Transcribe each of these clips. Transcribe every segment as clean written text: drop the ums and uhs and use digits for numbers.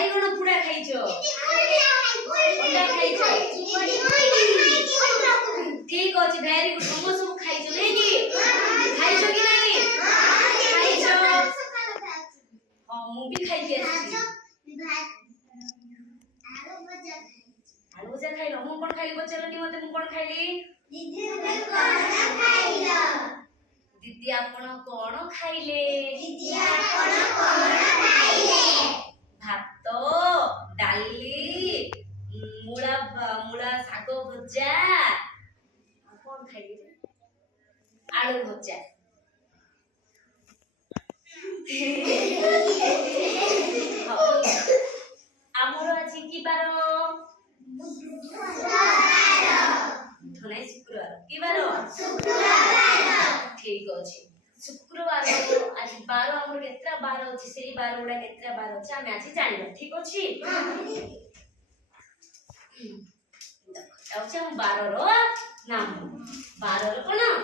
ବାଇଗଣ ପୁଡା ଖାଇଛ ଅଣ୍ଡା ଖାଇଛ ठीक अछि वेरी गुड हम सब खाइछो नै कि खाइछो कि नै खाइछो हां मु भी खाइ के आछि आलू भजा खाइलो मु कोन खाइली बचलनी मते मु कोन खाइली दीदी कोन खाइलो दीदी आपण कोन खाइले भात डाली मूला मूला साग भजा कौन खाइले आलू भजा आमर आज की बार धनाई शुक्रवार की बार ठीक अछि शुक्रवार आज बार हमर केत्रा बार अछि सेही बार उडा केत्रा बार अछि हम आज जानिबा ठीक अछि अच्छा हम 12 रो नाम 12 रो कोन नाम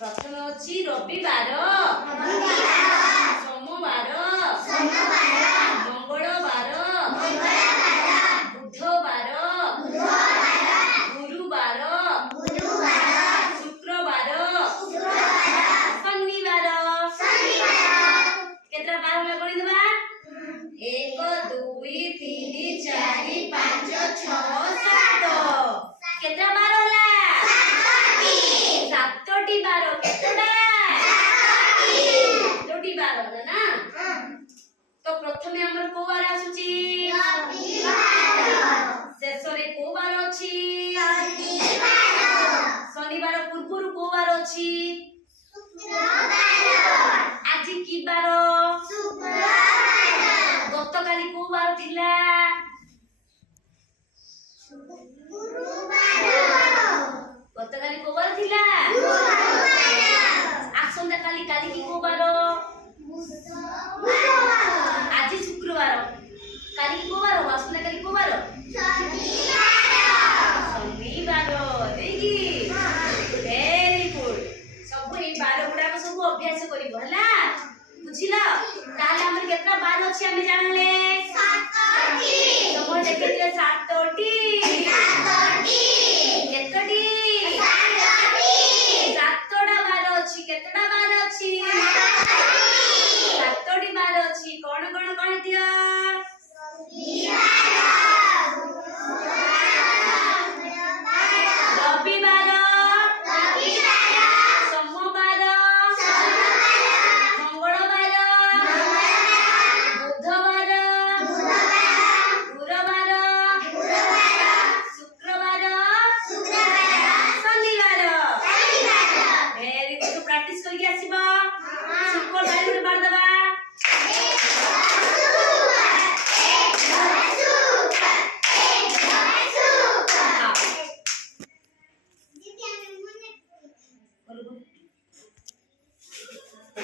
प्रथम अछि रविवार सोमवार मंगलवार बुधवार गुरुवार शुक्रवार शनिवार केत्रा बार होला गणि देबा 1 2 3 4 5 6 7 केत्रा बार होला 7टी बार केत्रा 7टी बार होला ना तो प्रथमे हमर को बार आसुची रविवार शेषरे को बार अछि शनिवार पूर्वरु को बार अछि शुक्रवार आज की बार शुक्रवार गतकाली को बार थिला गतकाली को बार थिला आसंता काली काली की को बार आज शुक्रवार काली की को बार आसंता काली को बार शनिवार देखी वेरी गुड सब ए बार गुडा को सब अभ्यास करिवो हला बुझिला ताले हमर केतना बार अछि हमें जानले 7टी तो देखे 7